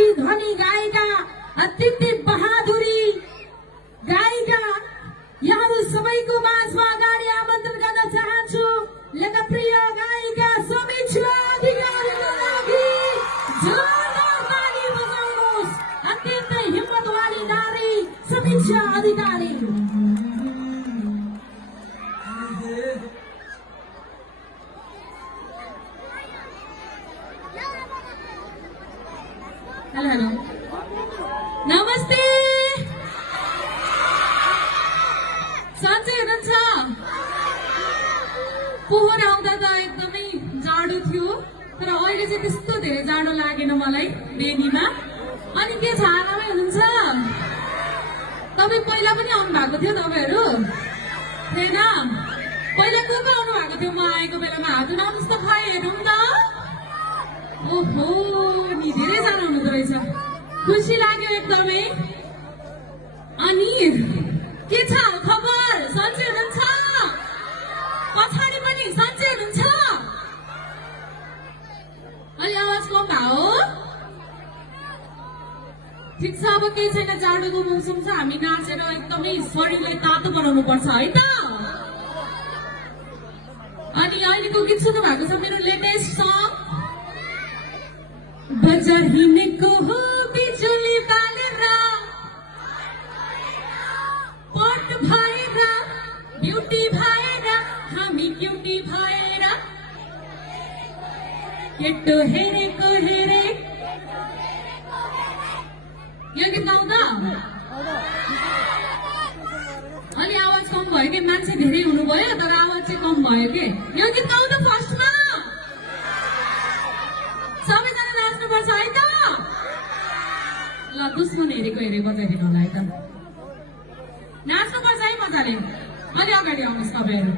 नेपालकी धनी गायिका अतिथि बहादुरी गायिका यहाँहरू सबैको माझमा अगाडि आमन्त्रण गर्न चाहन्छु। लोकप्रिय गायिका समीक्षा अधिकारीको लागि जोरदार ताली बजाउनुहोस्। अत्यन्त हिम्मतवाली नारी समीक्षा अधिकारी। हेलो नमस्ते, सन्चै हुनुहुन्छ? पोहोर आउँदा त एकदमै जाडो थियो, तर अहिले चाहिँ त्यस्तो धेरै जाडो लागेन मलाई बेनीमा। अनि के छ, आरामै हुनुहुन्छ? तपाईँ पहिला पनि आउनु भएको थियो? तपाईँहरू थिएन? पहिला को को आउनु भएको थियो? म आएको बेलामा हात उठाउनुहोस् त, खै हेरौँ त। ओहो, नि धेरैजना हुनुहुँदो रहेछ, खुसी लाग्यो एकदमै। अनि के छ खबर, सन्चै हुनुहुन्छ? पछाडि पनि सन्चै हुनुहुन्छ? अलि आवाज कम भयो? ठिक छ, अब केही छैन, जाडोको मौसम छ, हामी नाचेर एकदमै शरीरलाई तातो बनाउनु पर्छ है त। अनि अहिलेको गीत सुन्नु भएको छ मेरो लेटेस्ट सङ, बजार हिँडेको हो बिजुली बालेर, पट भएर ब्युटी भएर, हामी क्युटी भएर, केटो हेरेको हेरे। यो गीत गाउँदा अलि आवाज कम भयो कि, मान्छे धेरै हुनुभयो तर आवाज चाहिँ कम भयो कि। यो गीत गाउँदा फर्स्टमा सबैजना नाच्नुपर्छ है त। ल, दुश्मन हेरेको हेरे बजाइदिनु होला है त, नाच्नुपर्छ है मजाले। अलि अगाडि आउनुहोस् तपाईँहरू।